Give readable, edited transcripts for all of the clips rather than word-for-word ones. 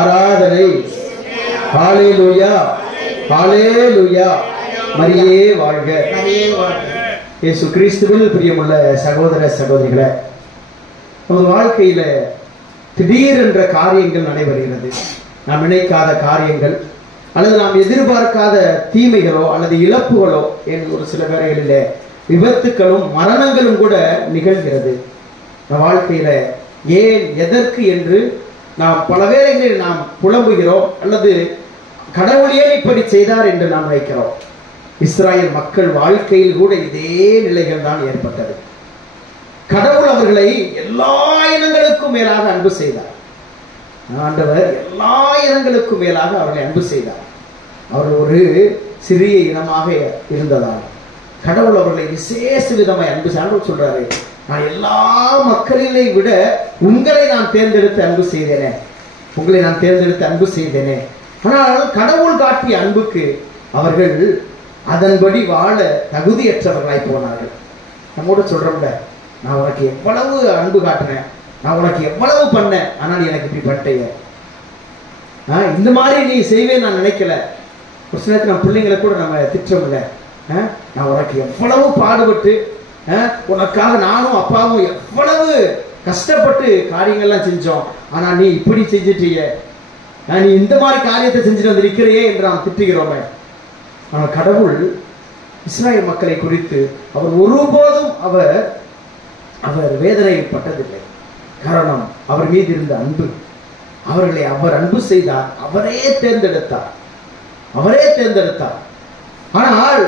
ஆராதனை. ஹல்லேலூயா, ஹல்லேலூயா. மரியே வாழ்க. இயேசு கிறிஸ்துவில் பிரியமுள்ள சகோதர சகோதரிகளே, நமது வாழ்க்கையில திடீரென்ற காரியங்கள் நடைபெறுகிறது. நாம் நினைக்காத காரியங்கள் அல்லது நாம் எதிர்பார்க்காத தீமைகளோ அல்லது இழப்புகளோ ஒரு சில வேளைகளிலே விபத்துக்களும் மரணங்களும் கூட நிகழ்கிறது. நம் வாழ்க்கையில ஏன் எதற்கு என்று நாம் பல வேளைகளில் நாம் புலம்புகிறோம் அல்லது கடவுளையே இப்படி செய்தார் என்று நாம் நினைக்கிறோம். இஸ்ராயல் மக்கள் வாழ்க்கையில் கூட இதே நிலைகள் தான் ஏற்பட்டது. கடவுள் அவர்களை எல்லா இனங்களுக்கும் மேலாக அன்பு செய்தார். ஆண்டவர் எல்லா இனங்களுக்கும் மேலாக அவர்களை அன்பு செய்தார். அவர் ஒரு சிறிய இனமாக இருந்ததால் கடவுள் அவர்களை விசேஷ விதமாய் அன்பு செய்தார். சொல்றாரு, நான் எல்லா மக்களினை விட உங்களை நான் தேர்ந்தெடுத்து அன்பு செய்தேனே, உங்களை நான் தேர்ந்தெடுத்து அன்பு செய்தேனே. ஆனால் கடவுள் காட்டிய அன்புக்கு அவர்கள் அதன்படி வாழ தகுதியற்றவர்களாய் போனார்கள். நம்மோட சொல்றோம்ல, நான் உனக்கு எவ்வளவு அன்பு காட்டினேன், நான் உனக்கு எவ்வளவு பண்ணேன், ஆனால் எனக்கு இப்படி பட்டைய இந்த மாதிரி நீ செய்வேன்னு நான் நினைக்கல. ஒரு சில நேரத்தில் நம்ம பிள்ளைங்களை கூட நம்ம திட்டமில்ல, நான் உனக்கு எவ்வளவு பாடுபட்டு உனக்காக நானும் அப்பாவும் எவ்வளவு கஷ்டப்பட்டு காரியங்கள்லாம் செஞ்சோம், ஆனா நீ இப்படி செஞ்சிட்டீங்க, நீ இந்த மாதிரி காரியத்தை செஞ்சுட்டு வந்து இருக்கிறையே என்று நாம் திட்டுகிறோமே. ஆனால் கடவுள் இஸ்ராயல் மக்களை குறித்து அவர் ஒருபோதும் அவர் வேதனைப்பட்டதில்லை. காரணம் அவர் மீது இருந்த அன்பு. அவர்களை அவர் அன்பு செய்தார், அவரே தேர்ந்தெடுத்தார். ஆனால்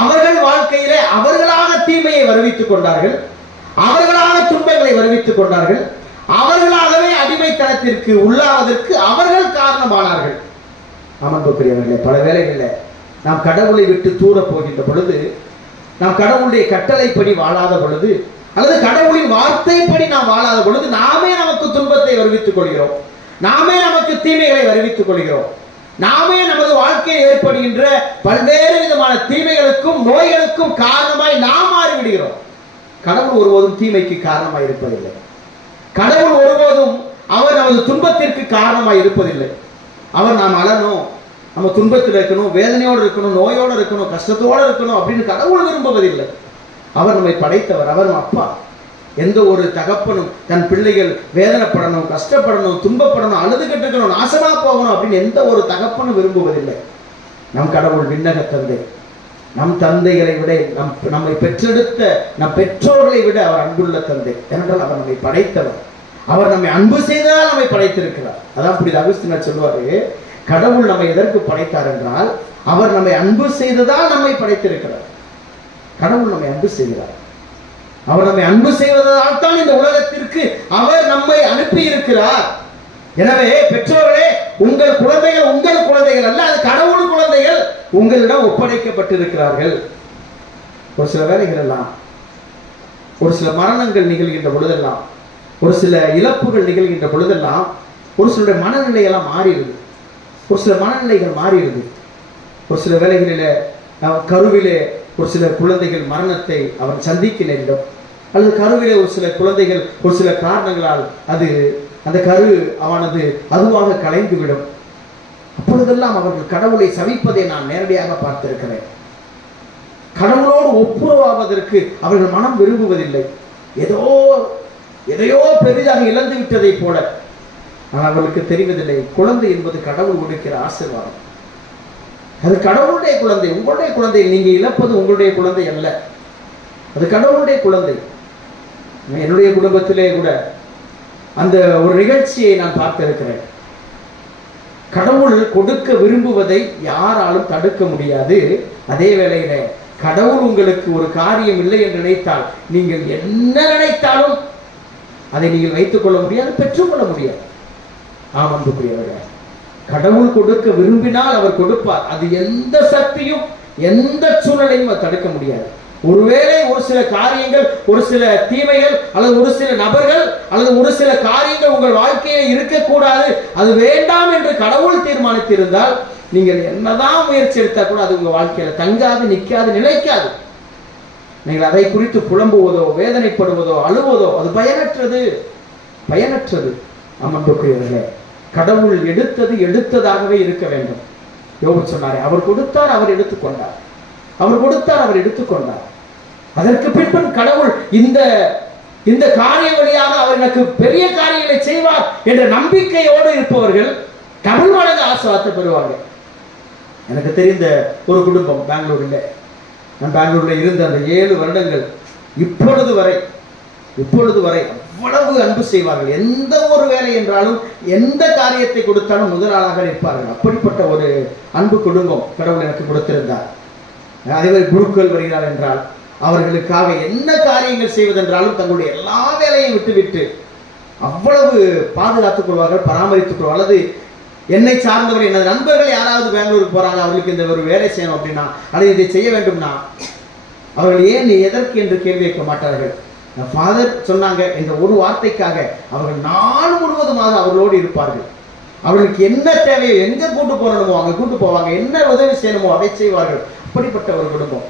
அவர்கள் வாழ்க்கையிலே அவர்களாக தீமையை வருவித்துக் கொண்டார்கள், அவர்களாக துன்பங்களை வருவித்துக் கொண்டார்கள், அவர்களாகவே அடிமைத்தனத்திற்கு உள்ளாவதற்கு அவர்கள் காரணமானார்கள். அமர்ந்துக்குரியவர்களே, பல வேளைகளில் நாம் கடவுளை விட்டு தூர போகின்ற பொழுது, நாம் கடவுளுடைய கட்டளைப்படி வாழாத பொழுது அல்லது கடவுளின் வார்த்தைப்படி நாம் வாழாத பொழுது நாமே நமக்கு துன்பத்தை வருவித்துக் கொள்கிறோம், நாமே நமக்கு தீமைகளை வருவித்துக் கொள்கிறோம், நாமே நமது வாழ்க்கையில் ஏற்படுகின்ற பல்வேறு விதமான தீமைகளுக்கும் நோய்களுக்கும் காரணமாய் நாம் மாறிவிடுகிறோம். கடவுள் ஒருபோதும் தீமைக்கு காரணமாய் இருப்பதில்லை. கடவுள் ஒருபோதும் அவர் நமது துன்பத்திற்கு காரணமாய் இருப்பதில்லை. அவர் நாம் அழணும், நம்ம துன்பத்தில் இருக்கணும், வேதனையோடு இருக்கணும், நோயோடு இருக்கணும், கஷ்டத்தோடு இருக்கணும் அப்படின்னு கடவுள் விரும்புவதில்லை. அவர் நம்மை படைத்தவர், அவர் அப்பா. எந்த ஒரு தகப்பனும் தன் பிள்ளைகள் வேதனைப்படணும், கஷ்டப்படணும், துன்பப்படணும், அழுதுகிட்டு இருக்கணும், நாசமா போகணும் அப்படின்னு எந்த ஒரு தகப்பனும் விரும்புவதில்லை. நம் கடவுள் விண்ணக தந்தை. நம் தந்தைகளை விட நம்மை பெற்றெடுத்த நம் பெற்றோர்களை விட அவர் அன்புள்ள தந்தை. ஏனென்றால் அவர் நம்மை படைத்தவர். அவர் நம்மை அன்பு செய்ததால் நம்மை படைத்திருக்கிறார். அதான் புரியுது. அகஸ்தீனர் சொல்வாரு, கடவுள் நம்மை எதற்கு படைத்தார் என்றால் அவர் நம்மை அன்பு செய்ததால் நம்மை படைத்திருக்கிறார். கடவுள் நம்மை அன்பு செய்கிறார். அவர் நம்மை அன்பு செய்வதால் தான் இந்த உலகத்திற்கு அவர் நம்மை அனுப்பி இருக்கிறார். எனவே பெற்றோர்களே, உங்கள் குழந்தைகள் உங்கள் குழந்தைகள் அல்ல, அது கடவுள் குழந்தைகள் உங்களிடம் ஒப்படைக்கப்பட்டிருக்கிறார்கள். ஒரு சில வேலைகள் எல்லாம், ஒரு சில மரணங்கள் நிகழ்கின்ற பொழுதெல்லாம், ஒரு சில இழப்புகள் நிகழ்கின்ற பொழுதெல்லாம் ஒரு சில மனநிலையெல்லாம் மாறிடுது. ஒரு சில மனநிலைகள் மாறிடுது. ஒரு சில வேலைகளில கருவிலே ஒரு சில குழந்தைகள் மரணத்தை அவர் சந்திக்க நேரிடும், அல்லது கருவிலே ஒரு சில குழந்தைகள் ஒரு சில காரணங்களால் அந்த கரு அவனது அதுவாக கலைந்துவிடும். அப்பொழுதெல்லாம் அவர்கள் கடவுளை சபிப்பதை நான் நேரடியாக பார்த்திருக்கிறேன். கடவுளோடு ஒப்புரவாவதற்கு அவர்கள் மனம் விரும்புவதில்லை. எதையோ பெரிதாக இழந்து விட்டதை போல. ஆனால் அவர்களுக்கு தெரிவதில்லை, குழந்தை என்பது கடவுள் கொடுக்கிற ஆசீர்வாதம். அது கடவுளுடைய குழந்தை. உங்களுடைய குழந்தை நீங்க இழப்பது உங்களுடைய குழந்தை அல்ல, அது கடவுளுடைய குழந்தை. என்னுடைய குடும்பத்திலே கூட அந்த ஒரு நிகழ்ச்சியை நான் பார்த்திருக்கிறேன். கடவுள் கொடுக்க விரும்புவதை யாராலும் தடுக்க முடியாது. அதே வேளையில கடவுள் உங்களுக்கு ஒரு காரியம் இல்லை என்று நினைத்தால் நீங்கள் என்ன நினைத்தாலும் அதை நீங்கள் வைத்துக் கொள்ள முடியாது, பெற்றுக்கொள்ள முடியாது. அன்புக்குரியவர்களே, கடவுள் கொடுக்க விரும்பினால் அவர் கொடுப்பார். அது எந்த சக்தியும் எந்த சூழ்நிலையும் தடுக்க முடியாது. ஒருவேளை ஒரு சில காரியங்கள், ஒரு சில தீமைகள் அல்லது ஒரு சில நபர்கள் அல்லது ஒரு சில காரியங்கள் உங்கள் வாழ்க்கையை இருக்கக்கூடாது, அது வேண்டாம் என்று கடவுள் தீர்மானித்திருந்தால் நீங்கள் என்னதான் முயற்சி எடுத்தா கூட அது உங்க வாழ்க்கையில தங்காது, நிற்காது, நிலைக்காது. நீங்கள் அதை குறித்து புலம்புவதோ வேதனைப்படுவதோ அழுவதோ அது பயனற்றது. அன்புக்குரியவர்களே, கடவுள் எடுத்தது எடுத்ததாகவே இருக்க வேண்டும். யோபு சொன்னாரே, அவர் கொடுத்தார், அவர் எடுத்துக்கொண்டார். அவர் கொடுத்தார், அவர் எடுத்துக்கொண்டார். அதற்கு பின்பு கடவுள் இந்த காரிய வழியாக அவர் எனக்கு பெரிய காரியங்களை செய்வார் என்ற நம்பிக்கையோடு இருப்பவர்கள் டபுள் மடங்கு ஆசீர்வாதத்தை பெறுவாங்க. எனக்கு தெரிந்த ஒரு குடும்பம் பெங்களூரில், நான் பெங்களூரில் இருந்த அந்த 7 வருடங்கள் இப்பொழுது வரை அவ்வளவு அன்பு செய்வார்கள். எந்த ஒரு வேலை என்றாலும், எந்த காரியத்தை கொடுத்தாலும் முதலாளாக இருப்பார்கள். அப்படிப்பட்ட ஒரு அன்பு குடும்பம் கடவுள் எனக்கு கொடுத்திருந்தார். அதேமாதிரி குருக்கள் வருகிறார் என்றால் அவர்களுக்காக என்ன காரியங்கள் செய்வதென்றாலும் தங்களுடைய எல்லா வேலையும் விட்டுவிட்டு அவ்வளவு பாதுகாத்துக் கொள்வார்கள், பராமரித்துக் கொள்வார்கள். அல்லது என்னை சார்ந்தவர், எனது நண்பர்கள் யாராவது பெங்களூருக்கு போறாங்க, அவர்களுக்கு இந்த ஒரு வேலை செய்யணும் அப்படின்னா, அல்லது இதை செய்ய வேண்டும்னா, அவர்கள் ஏன் எதற்கு என்று கேள்வி கேட்க மாட்டார்கள். ஃபாதர் சொன்னாங்க, இந்த ஒரு வார்த்தைக்காக அவர்கள் நாள் முழுவதுமாக அவர்களோடு இருப்பார்கள். அவர்களுக்கு என்ன தேவையோ, எங்க கூட்டு போறணுமோ அங்க கூட்டு போவாங்க, என்ன உதவி செய்யணுமோ அதை செய்வார்கள். அப்படிப்பட்ட ஒரு குடும்பம்.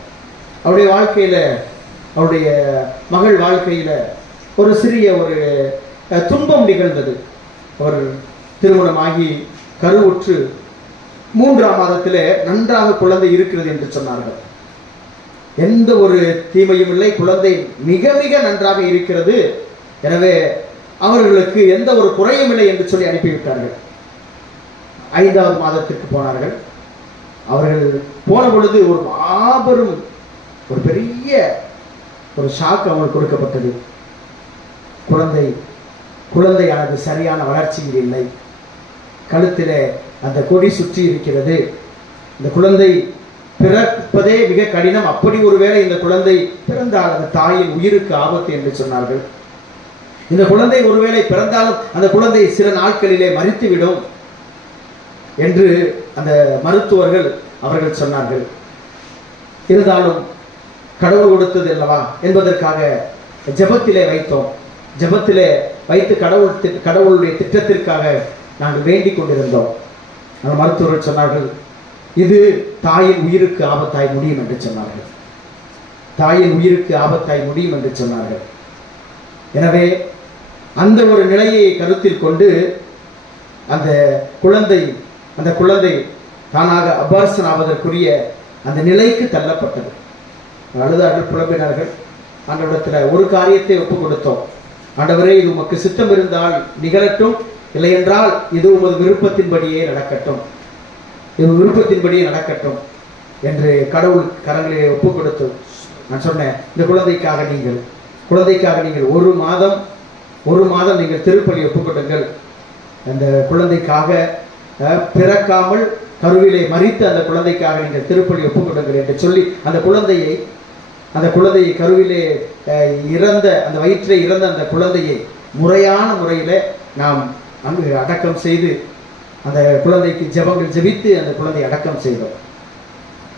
அவருடைய வாழ்க்கையில, அவருடைய மகள் வாழ்க்கையில ஒரு சிறிய ஒரு துன்பம் நிகழ்ந்தது. அவர் திருமணமாகி கருவுற்று 3ஆம் மாதத்திலே நன்றாக குழந்தை இருக்கிறது என்று சொன்னார்கள். எந்த ஒரு தீமையும் இல்லை, குழந்தை மிக மிக நன்றாக இருக்கிறது, எனவே அவர்களுக்கு எந்த ஒரு குறையும் இல்லை என்று சொல்லி அனுப்பிவிட்டார்கள். 5ஆவது மாதத்திற்கு போனார்கள். அவர்கள் போன பொழுது ஒரு மாபெரும் ஒரு பெரிய ஒரு ஷாக் அவங்களுக்கு கொடுக்கப்பட்டது. குழந்தையானது சரியான வளர்ச்சியில் இல்லை, கழுத்திலே அந்த கொடி சுற்றி இருக்கிறது, இந்த குழந்தை பிறப்பதே மிக கடினம், அப்படி ஒருவேளை இந்த குழந்தை பிறந்தால் அந்த தாயின் உயிருக்கு ஆபத்து என்று சொன்னார்கள். இந்த குழந்தை ஒருவேளை பிறந்தாலும் அந்த குழந்தை சில நாட்களிலே மரித்துவிடும் என்று அந்த மருத்துவர்கள் அவர்கள் சொன்னார்கள். இருந்தாலும் கடவுள் கொடுத்தது அல்லவா என்பதற்காக ஜெபத்திலே வைத்தோம். ஜெபத்திலே வைத்து கடவுளுடைய திட்டத்திற்காக நாங்கள் வேண்டிக் கொண்டிருந்தோம். அந்த மருத்துவர்கள் சொன்னார்கள், இது தாயின் உயிருக்கு ஆபத்தாய் முடியும் என்று சொன்னார்கள். தாயின் உயிருக்கு ஆபத்தாய் முடியும் என்று சொன்னார்கள். எனவே அந்த ஒரு நிலையை கருத்தில் கொண்டு அந்த குழந்தை தானாக அபார்சன் ஆவதற்குரிய அந்த நிலைக்கு தள்ளப்பட்டது. அழுதார்கள், புலம்பினார்கள். ஆண்டவரிடத்தில் ஒரு காரியத்தை ஒப்புக் கொடுத்தோம். ஆண்டவரே, இது உமக்கு சித்தம் இருந்தால் நிகழட்டும், இல்லை என்றால் இது உமது விருப்பத்தின்படியே நடக்கட்டும், இது விருப்பத்தின்படியே நடக்கட்டும் என்று கடவுள் கரங்களிலே ஒப்புக் கொடுத்து நான் சொன்னேன், இந்த குழந்தைக்காக நீங்கள் ஒரு மாதம் நீங்கள் திருப்பலி ஒப்புக்கொடுங்கள். அந்த குழந்தைக்காக பிறக்காமல் கருவிலே மரித்த அந்த குழந்தைக்காக நீங்கள் திருப்பலி ஒப்புக்கொடுங்கள் என்று சொல்லி அந்த குழந்தையை கருவிலே இறந்த, அந்த வயிற்றை இறந்த அந்த குழந்தையை முறையான முறையில் நாம் அங்கு அடக்கம் செய்து அந்த குழந்தைக்கு ஜெபங்கள் ஜெபித்து அந்த குழந்தையை அடக்கம் செய்தோம்.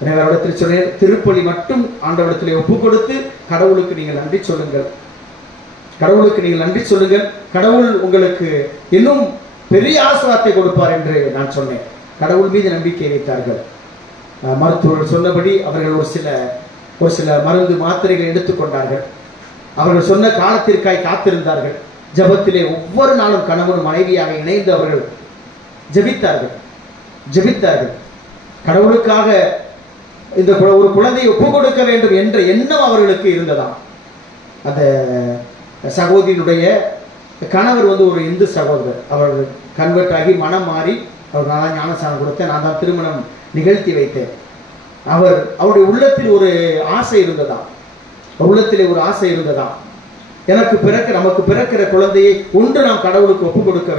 எனவே அவரிடத்தில் சொன்னேன், திருப்பலி மட்டும் ஆண்டவரிடத்திலே ஒப்புக் கொடுத்து கடவுளுக்கு நீங்கள் நன்றி சொல்லுங்கள். கடவுள் உங்களுக்கு இன்னும் பெரிய ஆசீர்வாதத்தை கொடுப்பார் என்று நான் சொன்னேன். கடவுள் மீது நம்பிக்கை வைத்தார்கள். மருத்துவர்கள் சொன்னபடி அவர்கள் ஒரு சில மருந்து மாத்திரைகளை எடுத்துக்கொண்டார்கள். அவர்கள் சொன்ன காலத்திற்காய் காத்திருந்தார்கள். ஜெபத்திலே ஒவ்வொரு நாளும் கணவன் மனைவியாக இணைந்து அவர்கள் ஜெபித்தார்கள். கடவுளுக்காக இந்த ஒரு குழந்தையை ஒப்புக் கொடுக்க வேண்டும் என்ற எண்ணம் அவர்களுக்கு இருந்ததாம். அந்த சகோதரியினுடைய கணவர் ஒரு இந்து சகோதரர். அவர் கன்வெர்ட் ஆகி மனம் மாறி அவர் நான் தான் ஞானஸ்தானம் கொடுத்தேன், நான் தான் திருமணம் நிகழ்த்தி வைத்தேன். அவருடைய உள்ளத்தில் ஒரு ஆசை இருந்ததாம். நமக்கு பிறக்கிற குழந்தையை ஒன்று நாம் கடவுளுக்கு ஒப்புக் கொடுக்க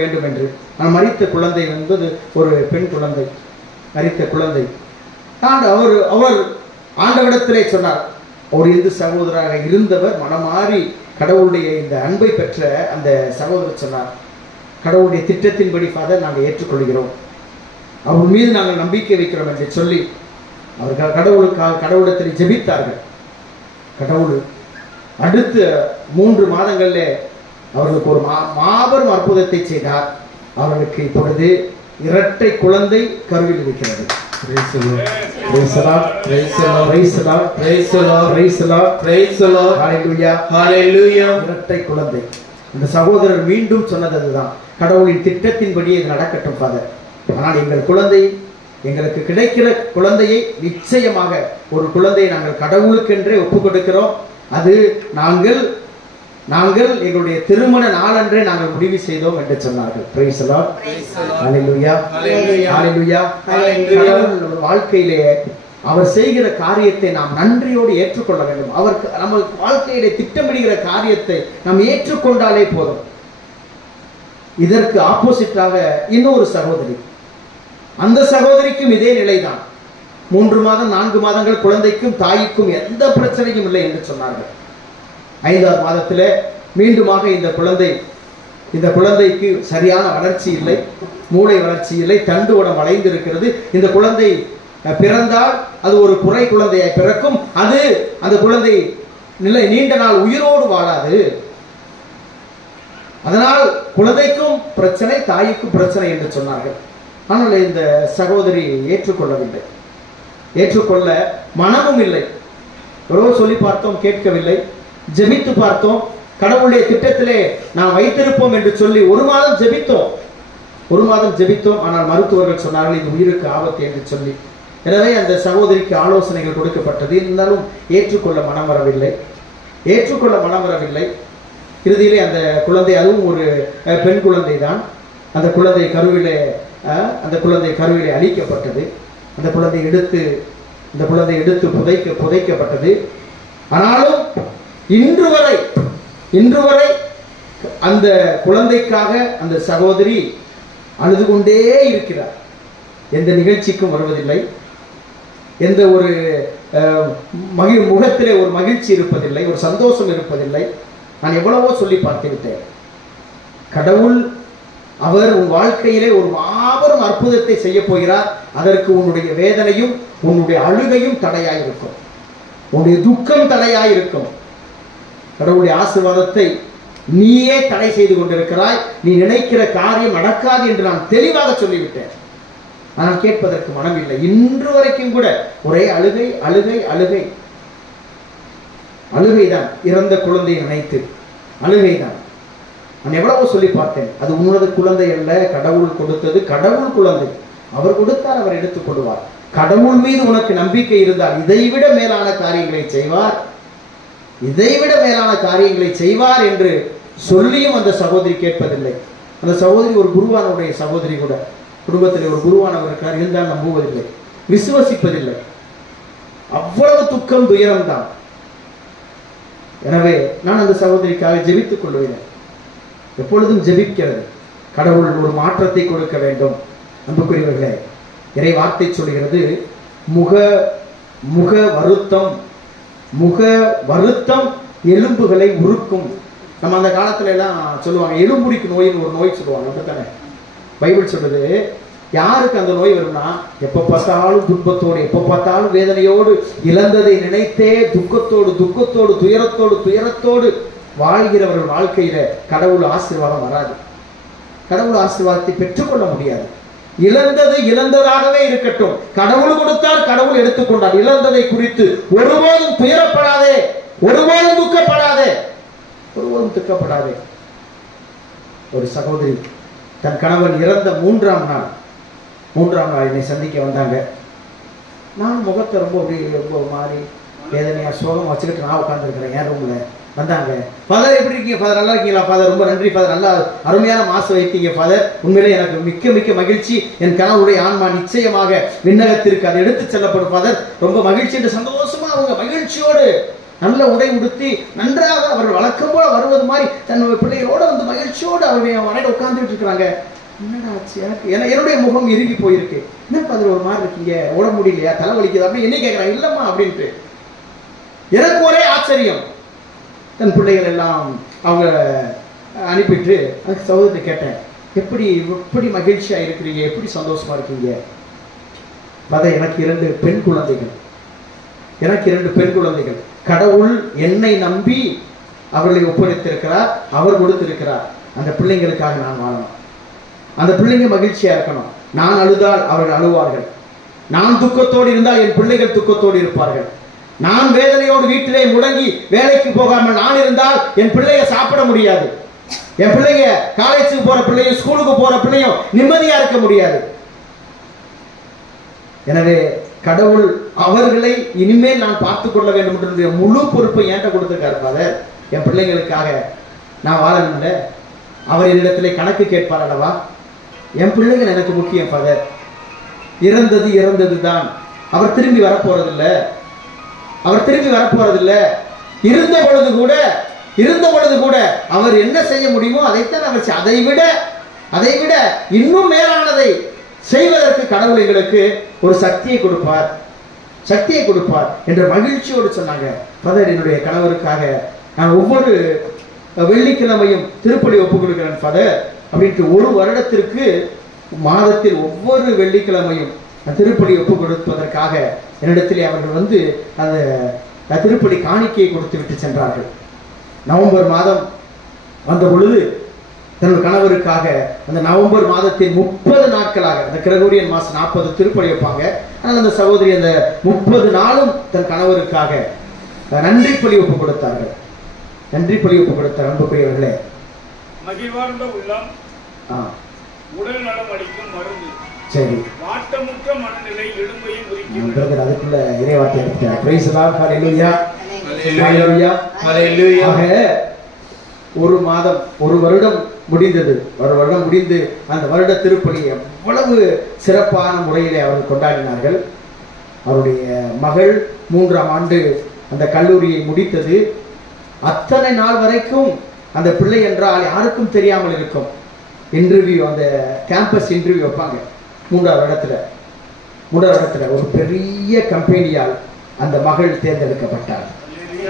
வேண்டும் என்று. நான் மரித்த குழந்தை என்பது ஒரு பெண் குழந்தை, மரித்த குழந்தை. அவர் ஆண்டவரிடத்திலே சொன்னார். ஒரு இந்து சகோதராக இருந்தவர் மனமாறி கடவுளுடைய இந்த அன்பை பெற்ற அந்த சகோதரர் சொன்னார், கடவுளுடைய திட்டத்தின்படி ஃபாதர் நாங்கள் ஏற்றுக்கொள்கிறோம், அவர் மீது நாங்கள் நம்பிக்கை வைக்கிறோம் என்று சொல்லி அவர்கள் கடவுளிடத்தில் ஜெபித்தார்கள். கடவுள் அடுத்த 3 மாதங்களிலே அவர்களுக்கு ஒரு மாபெரும் அற்புதத்தை செய்தார். அவர்களுக்கு இப்பொழுது இரட்டை குழந்தை கருவில் இருக்கிறது. இரட்டை குழந்தை. அந்த சகோதரர் மீண்டும் சொன்னது அதுதான், கடவுளின் திட்டத்தின்படியே இது நடக்கட்டும் ஃபாதர். ஆனால் எங்கள் குழந்தை, எங்களுக்கு கிடைக்கிற குழந்தையை நிச்சயமாக ஒரு குழந்தையை நாங்கள் கடவுளுக்கென்றே ஒப்புக் கொடுக்கிறோம். அது நாங்கள் எங்களுடைய திருமண நாளன்றே நாங்கள் முடிவு செய்தோம் என்று சொன்னார்கள். Praise the Lord. ஹalleluya, ஹalleluya. கடவுள் வாழ்க்கையிலே அவர் செய்கிற காரியத்தை நாம் நன்றியோடு ஏற்றுக்கொள்ள வேண்டும். அவர் நம்ம வாழ்க்கையிலே திட்டமிடுகிற காரியத்தை நாம் ஏற்றுக்கொண்டாலே போதும். இதற்கு ஆப்போசிட்டாக இன்னொரு சகோதரி, அந்த சகோதரிக்கும் இதே நிலைதான். 3 மாதம் 4 மாதங்கள் குழந்தைக்கும் தாய்க்கும் எந்த பிரச்சனையும் இல்லை என்று சொன்னார்கள். 5ஆவது மாதத்திலே மீண்டுமாக இந்த குழந்தைக்கு சரியான வளர்ச்சி இல்லை, மூளை வளர்ச்சி இல்லை, தண்டுவடம் வளைந்திருக்கிறது. இந்த குழந்தை பிறந்தால் அது ஒரு குறை குழந்தையாய் பிறக்கும். அது அந்த குழந்தை நீண்ட நாள் உயிரோடு வாழாது. அதனால் குழந்தைக்கும் பிரச்சனை, தாய்க்கும் பிரச்சனை என்று சொன்னார்கள். ஆனால் இந்த சகோதரி ஏற்றுக்கொள்ளவில்லை, ஏற்றுக்கொள்ள மனமும் இல்லை. எவ்வளவோ சொல்லி பார்த்தோம், கேட்கவில்லை. ஜெபித்து பார்த்தோம், கடவுளுடைய திட்டத்திலே நாம் வைத்திருப்போம் என்று சொல்லி 1 மாதம் ஜெபித்தோம். ஆனால் மருத்துவர்கள் சொன்னார்கள் இது உயிருக்கு ஆபத்து என்று சொல்லி. எனவே அந்த சகோதரிக்கு ஆலோசனைகள் கொடுக்கப்பட்டது. இருந்தாலும் ஏற்றுக்கொள்ள மனம் வரவில்லை. இறுதியிலே அந்த குழந்தை, அதுவும் ஒரு பெண் குழந்தை தான், அந்த குழந்தை கருவிலே அழிக்கப்பட்டது. அந்த குழந்தை எடுத்து புதைக்கப்பட்டது. ஆனாலும் இன்று வரை அந்த குழந்தைக்காக அந்த சகோதரி அழுது கொண்டே இருக்கிறார். எந்த நிகழ்ச்சிக்கும் வருவதில்லை, எந்த ஒரு முகத்திலே ஒரு மகிழ்ச்சி இருப்பதில்லை, ஒரு சந்தோஷம் இருப்பதில்லை. நான் எவ்வளவோ சொல்லி பார்த்து விட்டேன். கடவுள் அவர் உன் வாழ்க்கையிலே ஒரு மாபெரும் அற்புதத்தை செய்ய போகிறார். அதற்கு உன்னுடைய வேதனையும் உன்னுடைய அழுகையும் தடையாயிருக்கும், உன்னுடைய துக்கம் தடையாயிருக்கும். கடவுளுடைய ஆசீர்வாதத்தை நீயே தடை செய்து கொண்டிருக்கிறாய். நீ நினைக்கிற காரியம் நடக்காது என்று நான் தெளிவாக சொல்லிவிட்டேன். ஆனால் கேட்பதற்கு மனம் இல்லை. இன்று வரைக்கும் கூட ஒரே அழுகைதான். இறந்த குழந்தையை நினைத்து அழுகைதான். நான் எவ்வளவோ சொல்லி பார்த்தேன். அது உன்னது குழந்தை அல்ல, கடவுள் கொடுத்தது. கடவுள் குழந்தை, அவர் கொடுத்தால் அவர் எடுத்துக் கொள்வார். கடவுள் மீது உனக்கு நம்பிக்கை இருந்தால் இதைவிட மேலான காரியங்களை செய்வார் என்று சொல்லியும் அந்த சகோதரி கேட்பதில்லை. அந்த சகோதரி ஒரு குருவானுடைய சகோதரி கூட, குடும்பத்தில் ஒரு குருவானவர் இருக்கார், இருந்தால் நம்புவதில்லை, விசுவசிப்பதில்லை. அவ்வளவு துக்கம், துயரம் தான். எனவே நான் அந்த சகோதரிக்காக ஜெபித்துக் கொள்வேன். எப்பொழுதும் ஜெபிக்கிறது. கடவுள் ஒரு மாற்றத்தை கொடுக்க வேண்டும். அன்புக்குரியவர்களே, இறை வார்த்தை சொல்கிறது, முக வருத்தம் எலும்புகளை உருக்கும். நம்ம அந்த காலத்துல எல்லாம் சொல்லுவாங்க, எலும்புடிக்கு நோயின்னு ஒரு நோய் சொல்லுவாங்க. அப்படித்தானே பைபிள் சொல்றது. யாருக்கு அந்த நோய் வரும்னா, எப்ப பார்த்தாலும் துன்பத்தோடு, எப்ப பார்த்தாலும் வேதனையோடு, இழந்ததை நினைத்தே துக்கத்தோடு துயரத்தோடு வாழ்கிறவர்கள் வாழ்க்கையில கடவுள் ஆசீர்வாதம் வராது. கடவுள் ஆசீர்வாதத்தை பெற்றுக்கொள்ள முடியாது. இழந்தது இழந்ததாகவே இருக்கட்டும். கடவுள் கொடுத்தால் கடவுள் எடுத்துக்கொண்டார். இழந்ததை குறித்து ஒருபோதும் துயரப்படாதே, ஒருபோதும் துக்கப்படாதே. ஒரு சகோதரி தன் கணவன் இறந்த 3ஆம் நாள் என்னை சந்திக்க வந்தாங்க. நான் முகத்தை ரொம்ப மாறி வேதனையா சோகம் வச்சுக்கிட்டு நான் உட்கார்ந்துருக்கிறேன் என் ரூம்ல. வந்தாங்க. ஃபாதர் எப்படி இருக்கீங்க ஃபாதர்? நல்லா இருக்கீங்களா ஃபாதர்? ரொம்ப நன்றி ஃபாதர், நல்லா அருமையான மாசம் வைத்தீங்க ஃபாதர். உண்மையிலே எனக்கு மிக்க மகிழ்ச்சி. என் கணவருடைய ஆன்மா நிச்சயமாக விண்ணகத்திற்கு அது எடுத்து செல்லப்படும் ஃபாதர். ரொம்ப மகிழ்ச்சி என்று சந்தோஷமா அவங்க மகிழ்ச்சியோடு நல்ல உடை உடுத்தி நன்றாக அவர்கள் வழக்கம் போல வருவது மாதிரி தன்னுடைய பிள்ளைகளோட வந்து மகிழ்ச்சியோடு அவங்க வரையில உட்கார்ந்துட்டு இருக்கிறாங்க. என்னடா ஆச்சு எனக்கு? என்னுடைய முகம் இறுகி போயிருக்கு. என்ன ஃபாதர் ஒரு மாதிரி இருக்கீங்க, ஓட முடியலையா, தலை வலிக்குது அப்படின்னு என்ன கேட்கிறாங்க. இல்லம்மா அப்படின்ட்டு. எனக்கு ஒரே ஆச்சரியம். தன் பிள்ளைகள் எல்லாம் அவங்க அனுப்பிட்டு அதுக்கு சகோதரத்தை கேட்டேன், எப்படி மகிழ்ச்சியா இருக்கிறீங்க, எப்படி சந்தோஷமா இருக்கீங்க? எனக்கு 2 பெண் குழந்தைகள். கடவுள் என்னை நம்பி அவர்களை ஒப்படைத்திருக்கிறார், அவர் கொடுத்திருக்கிறார். அந்த பிள்ளைங்களுக்காக நான் வாழணும், அந்த பிள்ளைங்க மகிழ்ச்சியா இருக்கணும். நான் அழுதால் அவர்கள் அழுவார்கள், நான் துக்கத்தோடு இருந்தால் என் பிள்ளைகள் துக்கத்தோடு இருப்பார்கள். நான் வேதனையோடு வீட்டிலே முடங்கி வேலைக்கு போகாமல் நான் இருந்தால் என் பிள்ளைய சாப்பிட முடியாது. என் பிள்ளைங்க காலேஜுக்கு போற பிள்ளையும் ஸ்கூலுக்கு போற பிள்ளையும் நிம்மதியா இருக்க முடியாது. எனவே கடவுள் அவர்களை இனிமேல் நான் பார்த்துக் கொள்ள வேண்டும் என்ற முழு பொறுப்பை என்கிட்ட கொடுத்திருக்காரு ஃபாதர். என் பிள்ளைங்களுக்காக நான் வாழணும்ல, அவர் என்னிடத்திலே கணக்கு கேட்பார் அல்லவா. என் பிள்ளைகள் எனக்கு முக்கியம் ஃபாதர். இறந்தது இறந்தது தான், அவர் திரும்பி வரப்போறதில்லை, அவர் திரும்பி வரப்போறதில்லை. இருந்த பொழுது கூட அவர் என்ன செய்ய முடியுமோ அதைத்தான் அவர் அதை விட இன்னும் மேலானதை செய்வதற்கு கடவுள் எங்களுக்கு ஒரு சக்தியை கொடுப்பார் என்ற மகிழ்ச்சியோடு சொன்னாங்க. ஃபாதர், என்னுடைய கணவருக்காக நான் ஒவ்வொரு வெள்ளிக்கிழமையும் திருப்பலி ஒப்புக் கொடுக்கிறேன் ஃபாதர் அப்படின்ட்டு ஒரு வருடத்திற்கு மாதத்தில் ஒவ்வொரு வெள்ளிக்கிழமையும் திருப்பலி ஒப்புக் கொடுப்பதற்காக என்னிடத்திலே அவர்கள் வந்து அந்த திருப்பலி காணிக்கையை கொடுத்து விட்டு சென்றார்கள். நவம்பர் மாதம் வந்த பொழுது தன் கணவருக்காக அந்த நவம்பர் மாதத்தின் 30 நாட்களாக, அந்த கிரகோரியன் மாசம் 40 திருப்பலி வைப்பாங்க. ஆனால் அந்த சகோதரி அந்த 30 நாளும் தன் கணவருக்காக நன்றி பலி ஒப்பு கொடுத்தார்கள். அன்புக்குரியவர்களே, மகிழ்வார்ந்த உள்ளம் உடல் நலம் அளிக்கும் மருந்து, சரி, வாட்டமுற்ற மனநிலை எலும்பையும் குறிக்கும். அதுக்குள்ள இறைவார்த்தை எடுத்துட்டார். பிரைஸ் தி லார்ட், ஹalleluya, ஹalleluya, ஹalleluya. ஒரு மாதம், ஒரு வருடம் முடிந்தது. ஒரு வருடம் முடிந்து அந்த வருட திருப்பலி எவ்வளவு சிறப்பான முறையிலே அவர்கள் கொண்டாடினார்கள். அவருடைய மகள் 3ஆம் ஆண்டு அந்த கல்லூரியை முடித்தது. அத்தனை நாள் வரைக்கும் அந்த பிள்ளை என்றால் யாருக்கும் தெரியாமல் இருக்கும். இன்டர்வியூ, அந்த கேம்பஸ் இன்டர்வியூ வைப்பாங்க. 3ஆவது இடத்துல ஒரு பெரிய கம்பெனியால் அந்த மகள் தேர்ந்தெடுக்கப்பட்டார்.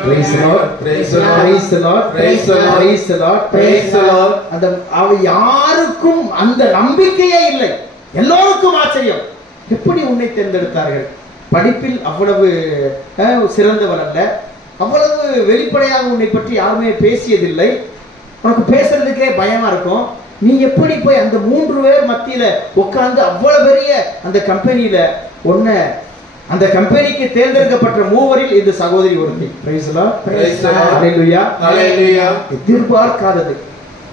Praise the Lord, praise the Lord, praise the Lord, praise the Lord, praise the Lord, praise the Lord. அந்த அவ யாருக்கும் அந்த நம்பிக்கையே இல்லை. எல்லோருக்கும் ஆச்சரியம், எப்படி உன்னை தேர்ந்தெடுத்தார்கள்? படிப்பில் அவ்வளவு சிறந்தவள் அல்ல, அவ்வளவு வெளிப்படையாக உன்னை பற்றி யாருமே பேசியதில்லை, உனக்கு பேசுறதுக்கே பயமா இருக்கும். நீ எப்படி போய் அந்த 3 பேர் மத்தியில உட்கார்ந்து அவ்வளவு பெரிய அந்த கம்பெனியில அந்த கம்பெனிக்கு தேர்ந்தெடுக்கப்பட்ட 3வரில் இந்த சகோதரி ஒருத்தி. Praise the Lord, praise the Lord, ஹalleluya, ஹalleluya. எதிர்பார்க்காதது.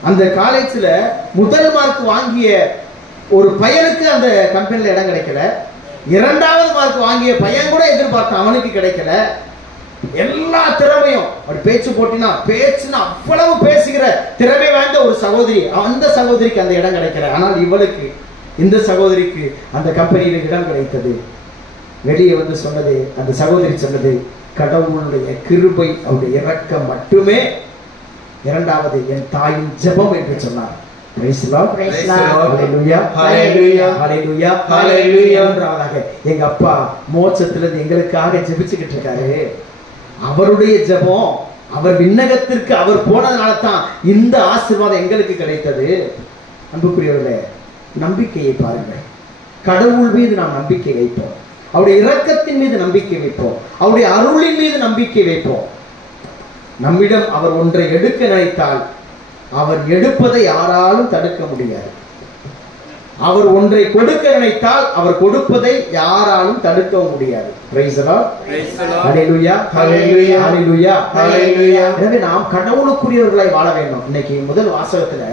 அந்த காலேஜ்ல முதல் மார்க் வாங்கிய ஒரு பையனுக்கு அந்த கம்பெனில இடம் கிடைக்கல. 2வது மார்க் வாங்கிய பையன் கூட எதிர்பார்த்தான், அவனுக்கு கிடைக்கல. எல்லா திறமையும், அப்படி பேச்சு போட்டினா பேச்சுனா அவ்வளவு பேசுகிற திறமை வாய்ந்த ஒரு சகோதரி, அந்த சகோதரிக்கு அந்த இடம் கிடைக்கல. ஆனால் இவளுக்கு, இந்த சகோதரிக்கு அந்த கம்பெனியில இடம் கிடைத்தது. வெளியே வந்து சொன்னது, அந்த சகோதரி சொன்னது, கடவுளுடைய கிருபை, அவருடைய இரக்கம் மட்டுமே. 2வது என் தாயின் ஜெபம் என்று சொன்னார். Praise the Lord, praise the Lord, ஹalleluya, ஹalleluya, ஹalleluya, ஹalleluya. 3வதாக எங்க அப்பா மோட்சத்திலிருந்து எங்களுக்காக ஜெபிச்சுக்கிட்டு இருக்காரு. அவருடைய ஜெபம், அவர் விண்ணகத்திற்கு அவர் போனதனால தான் இந்த ஆசீர்வாதம் எங்களுக்கு கிடைத்தது. அன்புக்குரியவர்களே, நம்பிக்கையை பாருங்கள். கடவுள் மீது நாம் நம்பிக்கை வைப்போம், அவருடைய இரக்கத்தின் மீது நம்பிக்கை வைப்போம், அவருடைய அருளின் மீது நம்பிக்கை வைப்போம். நம்மிடம் அவர் ஒன்றை எடுக்க நினைத்தால் அவர் எடுப்பதை யாராலும் தடுக்க முடியாது. அவர் ஒன்றை கொடுக்க நினைத்தால் அவர் கொடுப்பதை யாராலும் தடுக்கவும் முடியாது. Praise the Lord, praise the Lord, ஹalleluya, ஹalleluya, ஹalleluya, ஹalleluya. எனவே நாம் கடவுளுக்குரியவர்களாய் வாழ வேண்டும். இன்னைக்கு முதல் வாசகத்துல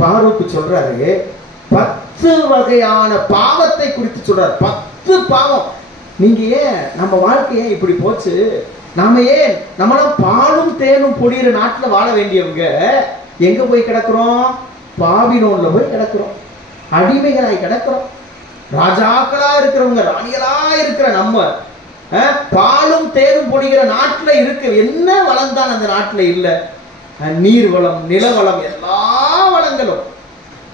பாரூக் சொல்றாரு, 10 வகையான பாவத்தை குறித்து சொல்றாரு. 10 பாவம். நீங்க ஏன் நம்ம வாழ்க்கையே இப்படி போச்சு? நாம ஏன் நம்மளாம் பாலும் தேனும் பொழியிற நாட்டுல வாழ வேண்டியவங்க எங்க போய் கிடக்கிறோம்? பாபிலோன்ல போய் கிடக்கிறோம், அடிமைகளாய் கிடக்கிறோம். ராஜாக்களா இருக்கிறவங்க, ராணிகளா இருக்கிற நம்ம பாலும் தேனும் பொழிகிற நாட்டுல இருக்கு. என்ன வளம் தான் அந்த நாட்டுல இல்ல? நீர் வளம், நிலவளம், எல்லா வளங்களும்.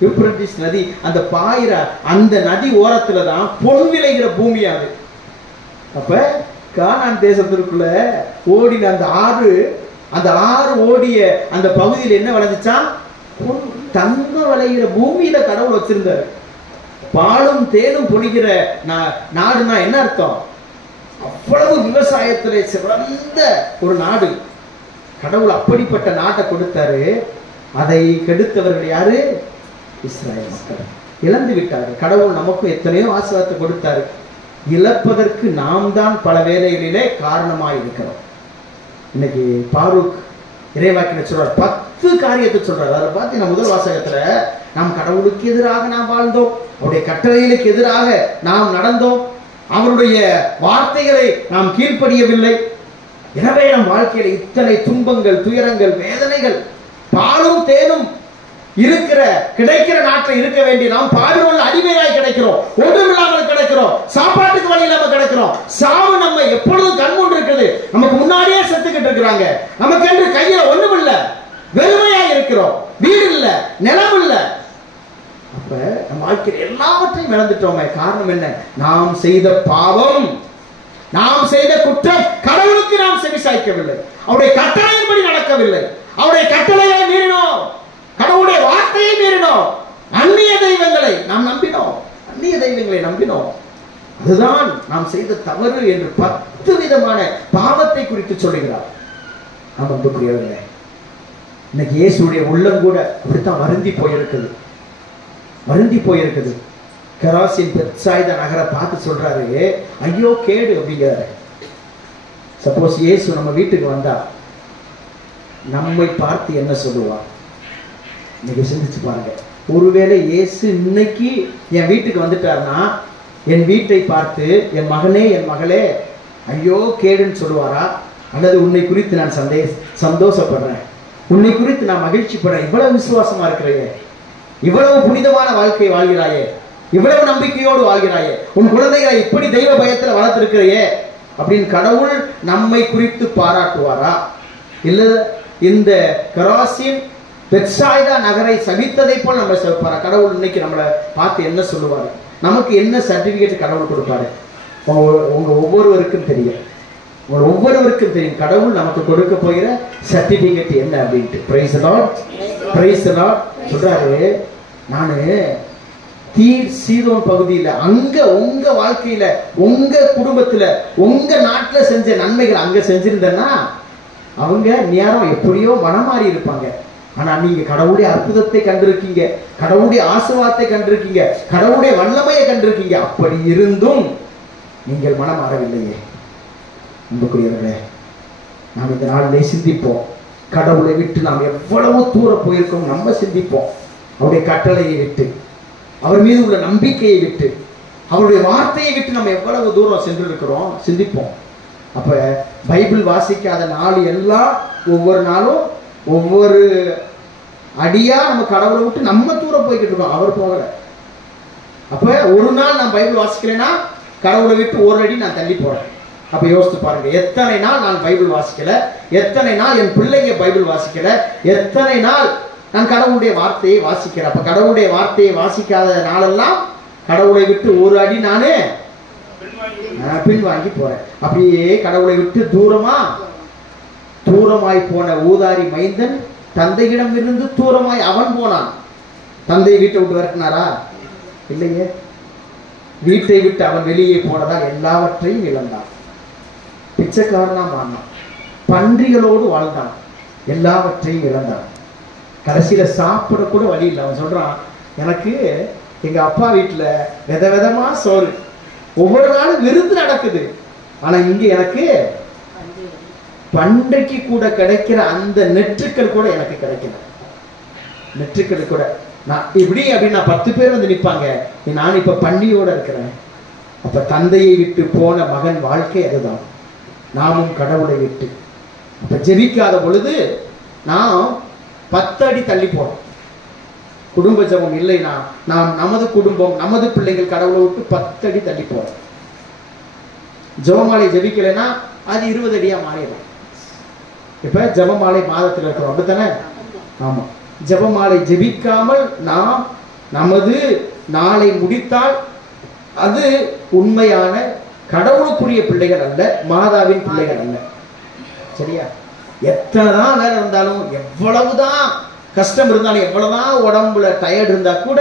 யூப்ரட்டிஸ் நதி அந்த பாயிர அந்த நதி ஓரத்துல தான் பொன் விளைகிற பூமியாது. அப்ப கானான் தேசத்திற்குள்ள ஓடின அந்த ஆறு ஓடிய அந்த பகுதியில் என்ன விளைஞ்சிச்சான்? தங்கம் விளைகிற பூமியில கடவுள் வச்சிருந்தாரு. பாலும் தேனும் பொழிகிற நாடுனா என்ன அர்த்தம்? அவ்வளவு விவசாயத்திலே சிறந்த ஒரு நாடு. கடவுள் அப்படிப்பட்ட நாட்டை கொடுத்தாரு. அதை கெடுத்தவர்கள் யாரு? இஸ்ராயேல் மக்கள். இழந்து விட்டார்கள். கடவுள் நமக்கும் எத்தனையோ ஆசீர்வாதத்தை கொடுத்தாரு. இழப்பதற்கு நாம் தான் பல வேளைகளிலே காரணமாய் இருக்கிறோம். இன்னைக்கு பாரூக் இறைவாக்கினர் சொல்றார், 10 காரியத்தை சொல்றாரு. அதை பார்த்தீங்கன்னா முதல் வாசகத்துல நாம் கடவுளுக்கு எதிராக நாம் வாழ்ந்தோம், அவருடைய கட்டளைகளுக்கு எதிராக நாம் நடந்தோம், அவருடைய வார்த்தைகளை நாம் கீழ்ப்படியவில்லை. எனவே நம் வாழ்க்கையில இத்தனை துன்பங்கள், துயரங்கள், வேதனைகள், பாலும் தேனும் இருக்கிற கிடைக்கிற நாட்டில் இருக்க வேண்டிய நாம் பாடுள்ள அடிமையாய் கிடைக்கிறோம், ஒன்றுமில்லாமல் கிடைக்கிறோம், சாப்பாட்டுக்கு வழி இல்லாம கிடைக்கிறோம். சாவு நம்ம எப்பொழுதும் கண்முன் இருக்குது, நமக்கு முன்னாடியே செத்துக்கிட்டு இருக்கிறாங்க, நமக்கு என்று கையில ஒண்ணும் இல்ல, வெறுமையா இருக்கிறோம், வீடு இல்ல, நிலம் இல்ல. அப்ப நம்ம வாழ்க்கையில் எல்லாவற்றையும் இழந்துட்டோமே. காரணம் என்ன? நாம் செய்த பாவம், நாம் செய்த குற்றம். கடவுளுக்கு நாம் செவிசாய்க்கவில்லை, அவருடைய கட்டளையின்படி நடக்கவில்லை, அவருடைய கட்டளையை மீறினோம், கடவுளுடைய வார்த்தையை மீறினோம், அந்நிய தெய்வங்களை நாம் நம்பினோம், அந்நிய தெய்வங்களை நம்பினோம். அதுதான் நாம் செய்த தவறு என்று 10 விதமான பாவத்தை குறித்து சொல்லுகிறார். நாம் அன்புக்குரியவர்களே, இன்னைக்கு இயேசுடைய உள்ளம் கூட அப்படித்தான் வருந்தி போயிருக்குது, வருந்தி போயிருக்குது. கராசின் பெத்சாய்தா நகரை பார்த்து சொல்றாரு, ஐயோ கேடு அப்படிங்கிறாரு. சப்போஸ் இயேசு நம்ம வீட்டுக்கு வந்தா நம்மை பார்த்து என்ன சொல்லுவார்? இன்னைக்கு சிந்திச்சு பாருங்க. ஒருவேளை இயேசு இன்னைக்கு என் வீட்டுக்கு வந்துட்டார்னா என் வீட்டை பார்த்து என் மகனே, என் மகளே, ஐயோ கேடுன்னு சொல்லுவாரா? அல்லது உன்னை குறித்து நான் சந்தோஷப்படுறேன், உன்னை குறித்து நான் மகிழ்ச்சி படுறேன், இவ்வளவு விசுவாசமா இருக்கிறையே, இவ்வளவு புனிதமான வாழ்க்கை வாழ்கிறாயே, இவ்வளவு நம்பிக்கையோடு வாழ்கிறாயே, உன் குழந்தைகளை இப்படி தெய்வ பயத்துல வளர்த்திருக்கிறையே அப்படின்னு கடவுள் நம்மை குறித்து பாராட்டுவாரா? இல்ல இந்த கராசின் பெத்சாய்தா நகரை சபித்ததை போல் நம்ம சபிப்பாரா? கடவுள் இன்னைக்கு நம்மளை பார்த்து என்ன சொல்லுவாரு? நமக்கு என்ன சர்டிபிகேட் கடவுள் கொடுப்பாரு? உங்க ஒவ்வொருவருக்கும் தெரியும், உங்க ஒவ்வொருவருக்கும் தெரியும் கடவுள் நமக்கு கொடுக்க போகிற சர்டிபிகேட் என்ன அப்படின்ட்டு. Price the Lord, praise the Lord. சொல்றாரு, நானு தீர் சீதோன் பகுதியில, அங்க உங்க வாழ்க்கையில, உங்க குடும்பத்துல, உங்க நாட்டுல செஞ்ச நன்மைகள் அங்க செஞ்சிருந்தேன்னா அவங்க நேரம் எப்படியோ மனமாறி இருப்பாங்க. ஆனா நீங்க கடவுளுடைய அற்புதத்தை கண்டிருக்கீங்க, கடவுளுடைய ஆசீர்வாதத்தை கண்டிருக்கீங்க, கடவுளுடைய வல்லமையை கண்டிருக்கீங்க. அப்படி இருந்தும் நீங்கள் மனம் மாறவில்லையே. அன்புக்குரியவர்களே, நாம் இந்த நாளிலே சிந்திப்போம். கடவுளை விட்டு நாம் எவ்வளவு தூரம் போயிருக்கோம் நம்ம சிந்திப்போம். அவருடைய கட்டளையை விட்டு, அவர் மீது உள்ள நம்பிக்கையை விட்டு, அவருடைய வார்த்தையை விட்டு நம்ம எவ்வளவு தூரம் சென்றிருக்கிறோம் சிந்திப்போம். அப்ப பைபிள் வாசிக்காத நாள் எல்லாம் ஒவ்வொரு நாளும் ஒவ்வொரு அடியா நம்ம கடவுளை விட்டு நம்ம தூரம் போய்கிட்டு இருக்கோம், அவர் போகல. அப்ப ஒரு நாள் நான் பைபிள் வாசிக்கலைன்னா கடவுளை விட்டு ஒரு அடி நான் தள்ளி போறேன். அப்ப யோசித்து பாருங்க, எத்தனை நாள் நான் பைபிள் வாசிக்கல, எத்தனை நாள் என் பிள்ளைங்க பைபிள் வாசிக்கல, எத்தனை நாள் நான் கடவுளுடைய வார்த்தையை வாசிக்கிறேன். அப்ப கடவுளுடைய வார்த்தையை வாசிக்காத நாளெல்லாம் கடவுளை விட்டு ஒரு அடி நானு பின்வாங்கி போறேன். அப்படியே கடவுளை விட்டு தூரமாய் போன ஊதாரி மைந்தன் தந்தையிடம் இருந்து தூரமாய் அவன் போனான். தந்தை வீட்டை விட்டு விரட்டினாரா? இல்லையே. வீட்டை விட்டு அவன் வெளியே போனதால் எல்லாவற்றையும் இழந்தான். பிச்சைக்காரனா மாறினான், பன்றிகளோடு வாழ்ந்தான், எல்லாவற்றையும் இழந்தான். கடைசியில சாப்பிட கூட வழி இல்லை. அவன் சொல்றான், எனக்கு எங்க அப்பா வீட்டுல விதவிதமா சோறு, ஒவ்வொரு நாளும் விருந்து நடக்குது, ஆனா இங்க எனக்கு பன்றைக்கு கூட கிடைக்கிற அந்த நெற்றுக்கள் கூட எனக்கு கிடைக்கல. நெற்றுக்கள் கூட நான் இப்படி அப்படின்னு 10 பேர் வந்து நிற்பாங்க, நான் இப்ப பன்னியோட இருக்கிறேன். அப்ப தந்தையை விட்டு போன மகன் வாழ்க்கை அதுதான். நாமும் கடவுளை விட்டு அப்ப ஜெபிக்காத பொழுது நாம் 10 அடி தள்ளி போறோம். குடும்ப ஜெபம் இல்லைன்னா நாம் நமது குடும்பம், நமது பிள்ளைகள் கடவுளை விட்டு 10 அடி தள்ளி போறோம். ஜெபமாலை ஜெபிக்கலைன்னா அது 20 அடியா மாறிடும். இப்ப ஜெபமாலை மாதத்தில் இருக்கிறோம், அப்படித்தானே? ஆமா. ஜெபமாலை ஜெபிக்காமல் நாம் நமது நாளை முடித்தால் அது உண்மையான கடவுளுக்குரிய பிள்ளைகள் அல்ல, மாதாவின் பிள்ளைகள் அல்ல. சரியா? எத்தனைதான் வேலை இருந்தாலும், எவ்வளவுதான் கஷ்டம் இருந்தாலும், எவ்வளவுதான் உடம்புல டயர்ட் இருந்தா கூட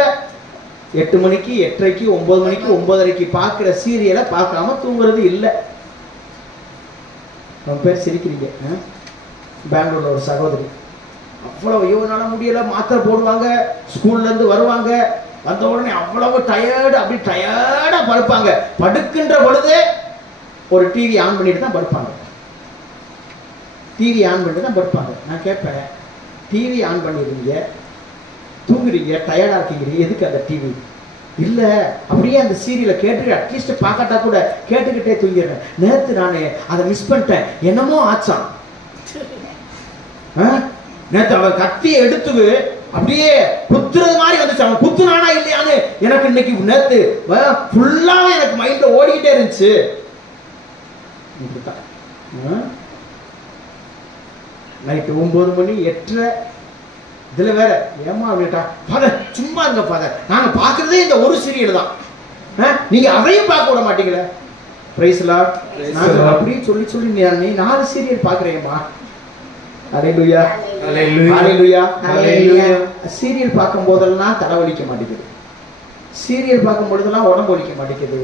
8 மணிக்கு 8:30க்கு 9 மணிக்கு 9:30க்கு பார்க்கிற சீரியலை பார்க்காம தூங்குறது இல்லை. ரொம்ப பேர் சிரிக்கிறீங்க. பெங்களூர்ல ஒரு சகோதரி அவ்வளவு, ஐயோ என்னால முடியல, மாத்திரை போடுவாங்க, ஸ்கூல்ல இருந்து வருவாங்க, வந்த உடனே அவ்வளவு டயர்டு, அப்படி டயர்டா படுப்பாங்க. படுக்கின்ற பொழுதே ஒரு டிவி ஆன் பண்ணிட்டு தான் படுப்பாங்க, டிவி ஆன் பண்ணிட்டு தான் படுப்பாங்க. நான் கேட்பேன், டிவி ஆன் பண்ணிடுறீங்க, தூங்குறீங்க, டயர்டா இருக்கீங்க, எதுக்கு அந்த டிவி? இல்ல அப்படியே அந்த சீரியலை கேட்டு அட்லீஸ்ட் பார்க்கட்டா கூட கேட்டுக்கிட்டே தூங்கிடுறேன். நேத்து நான் அதை மிஸ் பண்ணிட்டேன், என்னமோ ஆச்சான். நேத்து அவன் கத்தியை எடுத்து அப்படியே குத்துறது மாதிரி வந்துச்சு. அவன் குத்துனானா இல்லையான்னு எனக்கு இன்னைக்கு நேத்து ஃபுல்லாவே எனக்கு மைண்ட்ல ஓடிக்கிட்டே இருந்துச்சு. நைட்டு 9 மணி 8:30 இதுல வேற ஏமா அப்படின்ட்டா. ஃபாதர் சும்மா இருங்க ஃபாதர், நாங்க பாக்குறதே இந்த ஒரு சீரியல் தான், நீங்க அதையும் பார்க்க விட மாட்டீங்களே. Praise Lord. அப்படின்னு சொல்லி சொல்லி நீ 4 சீரியல் பாக்குறேம்மா. ஹல்லேலூயா ஹல்லேலூயா ஹல்லேலூயா. சீரியல் பார்க்கும் போதெல்லாம் தலைவலிக்க மாட்டேங்குது, சீரியல் பார்க்கும் பொழுதெல்லாம் உடம்பு வலிக்க மாட்டேங்குது.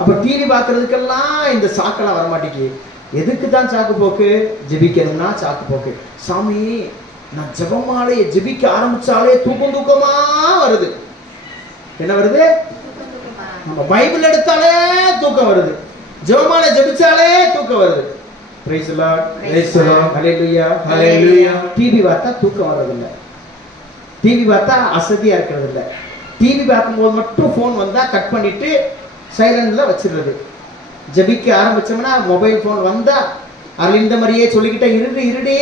அப்ப டிவி பார்க்கறதுக்கெல்லாம் இந்த சாக்கெல்லாம் வர மாட்டேங்குது. எதுக்கு தான் சாக்கு போக்கு? ஜெபிக்கணும்னா சாக்கு போக்கு. சாமி நான் ஜெபமாலையை ஜெபிக்க ஆரம்பிச்சாலே தூக்கம் தூக்கமா வருது. என்ன வருது? நம்ம பைபிள் எடுத்தாலே தூக்கம் வருது, ஜெபமாலை ஜெபிச்சாலே தூக்கம் வருது. Price the Lord. Praise the Lord. ஹல்லேலூயா ஹல்லேலூயா. டிவி பார்த்தா தூக்கம் வரதில்லை, டிவி பார்த்தா அசதியா இருக்கிறது இல்லை. டிவி பார்க்கும்போது மட்டும் போன் வந்தா கட் பண்ணிட்டு சைலண்ட்ல வச்சிடுறது. ஜெபிக்க ஆரம்பிச்சோம்னா மொபைல் போன் வந்தா அரளிந்த மாதிரியே சொல்லிக்கிட்டே இருடி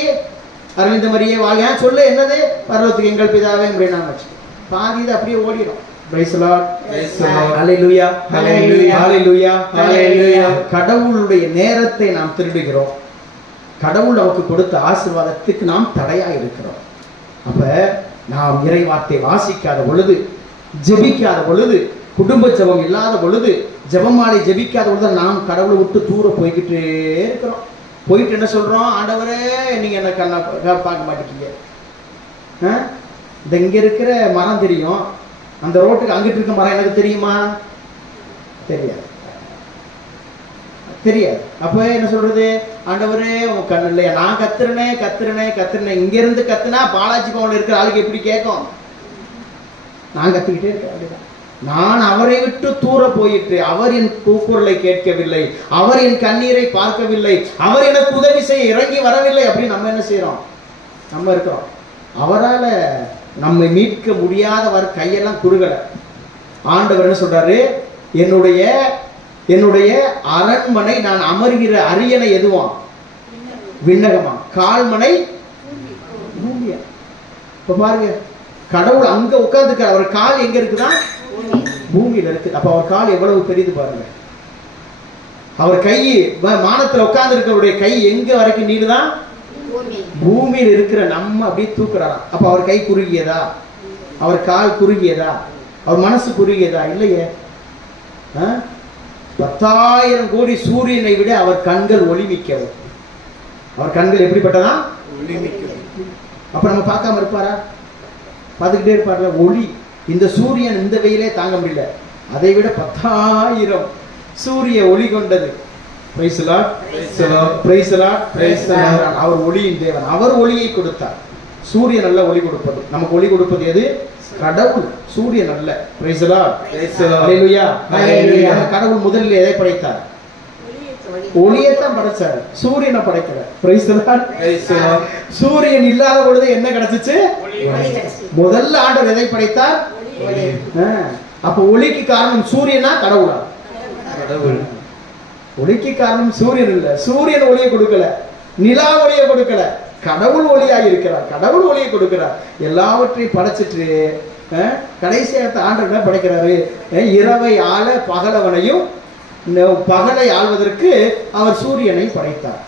அரளிந்த மாதிரியே வாங்க சொல்லு, என்னது பரலோகத்துக்கு எங்கள் பிதாவே அப்படின்னு வச்சு பாதி இது அப்படியே ஓடிடும். Praise the Lord. Praise the Lord. ஹல்லேலூயா ஹல்லேலூயா ஹல்லேலூயா ஹல்லேலூயா. கடவுளுடைய நேரத்தை நாம் திருடுகிறோம், கடவுள் நமக்கு கொடுத்த ஆசீர்வாதத்துக்கு நாம் தடையா இருக்கிறோம். அப்ப நாம் இறை வார்த்தை வாசிக்காத பொழுது, ஜெபிக்காத பொழுது, குடும்ப ஜெபம் இல்லாத பொழுது, ஜெபமாலை ஜெபிக்காத பொழுது நாம் கடவுளை விட்டு தூர போய்கிட்டே இருக்கிறோம். போயிட்டு என்ன சொல்றோம்? ஆண்டவரே நீங்க என்ன கண்ணா பார்க்க மாட்டேங்க. இந்த இங்க இருக்கிற மரம் தெரியும், அந்த ரோட்டுக்கு அங்கிட்டு இருக்க மரம் எனக்கு தெரியுமா? தெரியாது தெரியாது. அப்ப என்ன சொல்றது? ஆண்டவரே உங்க கண்ணு இல்லையா? நான் கத்துறேனே இங்க இருந்து கத்துனா பாலாஜி பவன்ல இருக்கிற ஆளுக்கு எப்படி கேட்கும்? நான் கத்துக்கிட்டே இருக்கேன். நான் அவரை விட்டு தூர போயிட்டு அவர் என் கூக்குரலை கேட்கவில்லை, அவர் என் கண்ணீரை பார்க்கவில்லை, அவர் எனக்கு உதவி செய்ய இறங்கி வரவில்லை அப்படின்னு நம்ம என்ன செய்யறோம்? நம்ம இருக்கிறோம். அவரால் நம்மை மீட்க முடியாதவர் கையெல்லாம் குறுகல. ஆண்டவர் என்ன சொல்றாரு? என்னுடைய அரண்மனை நான் அமர்கிற அரியணை எதுவாம்? விண்ணகமா? கால்மனை பூமியா? இப்ப பாருங்க, கடவுள் அங்க உட்கார்ந்துருக்க, அவர் கால் எங்க இருக்குதான்? பூமியில இருக்கு. அப்ப அவர் கால் எவ்வளவு பெரியது பாருங்க. அவர் கை மானத்துல உட்கார்ந்து இருக்கிறவருடைய கை எங்க வரைக்கும் நீடுதான்? பூமியில் இருக்கிற நம்ம அப்படியே தூக்குறாராம். அப்ப அவர் கை குறுகியதா? அவர் கால் குறுகியதா? அவர் மனசு குறுகியதா? இல்லையே. 10,000 கோடி சூரியனை விட அவர் கண்கள் ஒளிமிக்கவர். அவர் கண்கள் எப்படிப்பட்டதா? ஒளிமிக்கவர். அப்ப நம்ம பார்க்காம இருப்பாரா? பார்த்துக்கிட்டே இருப்பார்ல. ஒளி, இந்த சூரியன் இந்த வெயிலே தாங்க முடியல, அதை விட 10,000 சூரிய ஒளி கொண்டது. Praise the Lord. Praise the Lord. Praise the Lord. Praise the Lord. அவர் ஒளியின் தேவன், அவர் ஒளியை கொடுத்தார். சூரியன் நல்ல ஒளி கொடுப்பது. நமக்கு ஒளி கொடுப்பது எது? கடவுள். சூரியன் அல்ல. Praise the Lord. Praise the Lord. ஹல்லேலூயா ஹல்லேலூயா. கடவுள் முதலில் எதை படைத்தார்? ஒளியைத்தான் படைச்சார், சூரியனை படைக்கிறார். Praise the Lord. Praise the Lord. சூரியன் இல்லாத பொழுது என்ன கிடைச்சிச்சு? முதல்ல ஆண்டவர் எதை படைத்தார்? அப்ப ஒளிக்கு காரணம் சூரியனா கடவுளா? கடவுள். ஒளிக்கு காரணம் சூரியன் இல்ல. சூரியன் ஒளியை கொடுக்கல, நிலா ஒளியை கொடுக்கல, கடவுள் ஒளியாக இருக்கிறார். கடவுள் ஒளியை கொடுக்கிறார். எல்லாவற்றையும் படைச்சிட்டு கடைசியாக ஆண்டவர் என்ன படைக்கிறாரு? இரவை ஆள பகலவனையும், பகலை ஆள்வதற்கு அவர் சூரியனை படைத்தார்.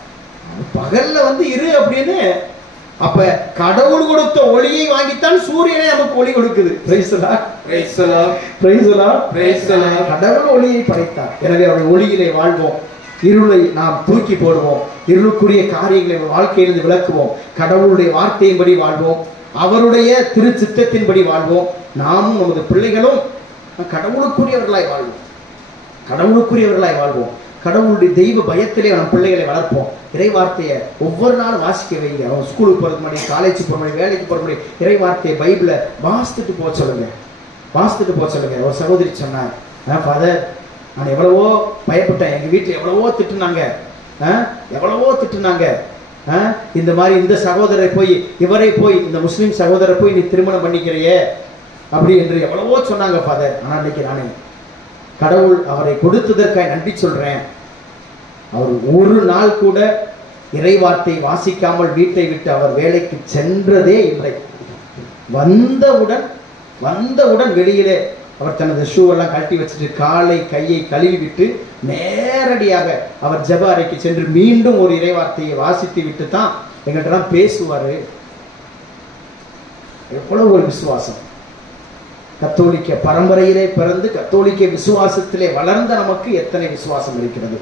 பகல்ல இரு அப்படின்னு. அப்ப கடவுள் கொடுத்த ஒளியை வாங்கித்தான் சூரியனை நமக்கு ஒளி கொடுக்குது. Price the Lord. Praise the Lord. Praise the Lord. Praise the Lord. கடவுள் ஒளியை படைத்தார். எனவே அவருடைய ஒளியிலே வாழ்வோம். இருளை நாம் தூக்கி போடுவோம். இருளுக்குரிய காரியங்களை வாழ்க்கையிலிருந்து விளக்குவோம். கடவுளுடைய வார்த்தையின்படி வாழ்வோம். அவருடைய திரு சித்தத்தின்படி வாழ்வோம். நாமும் நமது பிள்ளைகளும் கடவுளுக்குரியவர்களாய் வாழ்வோம். கடவுளுக்குரியவர்களாய் வாழ்வோம். கடவுளுடைய தெய்வ பயத்திலே நம் பிள்ளைகளை வளர்ப்போம். இறை வார்த்தையை ஒவ்வொரு நாளும் வாசிக்க வைங்க. அவன் ஸ்கூலுக்கு போறது முன்னாடி, காலேஜுக்கு போற முன்னாடி, வேலைக்கு போற முன்னாடி இறை வார்த்தையை பைபிளை வாசித்துட்டு போக சொல்லுங்க. ஒரு சகோதரி சொன்னார், ஃபாதர் நான் எவ்வளவோ பயப்பட்டேன், எங்க வீட்டுல எவ்வளவோ திட்டுனாங்க. இந்த மாதிரி இந்த சகோதரரை போய் இவரை போய் இந்த முஸ்லிம் சகோதரரை போய் நீ திருமணம் பண்ணிக்கிறையே அப்படி என்று எவ்வளவோ சொன்னாங்க ஃபாதர். ஆனால் இன்னைக்கு நானே கடவுள் அவரை கொடுத்ததற்காக நன்றி சொல்றேன். அவர் ஒரு நாள் கூட இறைவார்த்தை வாசிக்காமல் வீட்டை விட்டு அவர் வேலைக்கு சென்றதே இல்லை. வந்தவுடன் வெளியிலே அவர் தனது ஷூ எல்லாம் கழட்டி வச்சுட்டு காலை கையை கழுவி விட்டு நேரடியாக அவர் ஜெப அறைக்கு சென்று மீண்டும் ஒரு இறைவார்த்தையை வாசித்து விட்டு தான் எங்கள்கிட்ட பேசுவாரு. எவ்வளவு ஒரு விசுவாசம்! கத்தோலிக்க பரம்பரையிலே பிறந்து கத்தோலிக்க விசுவாசத்திலே வளர்ந்த நமக்கு எத்தனை விசுவாசம் இருக்கிறது!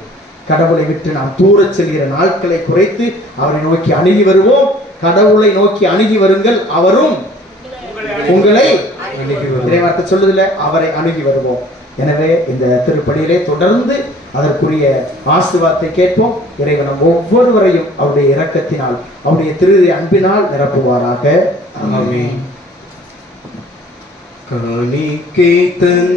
கடவுளை விட்டு நாம் தூரச் செல்கிற நாட்களை குறைத்து அவரை நோக்கி அணுகி வருவோம். கடவுளை நோக்கி அணுகி வருங்கள், அவரும் உங்களை இறைவார்த்தை சொல்லுதில்லை, அவரை அணுகி வருவோம். எனவே இந்த திருப்பலியிலே தொடர்ந்து அதற்குரிய ஆசீர்வாதத்தை கேட்போம். இறைவன் நம் ஒவ்வொருவரையும் அவருடைய இரக்கத்தினால் அவருடைய திரு அன்பினால் நிரப்புவாராக. ஆமென்.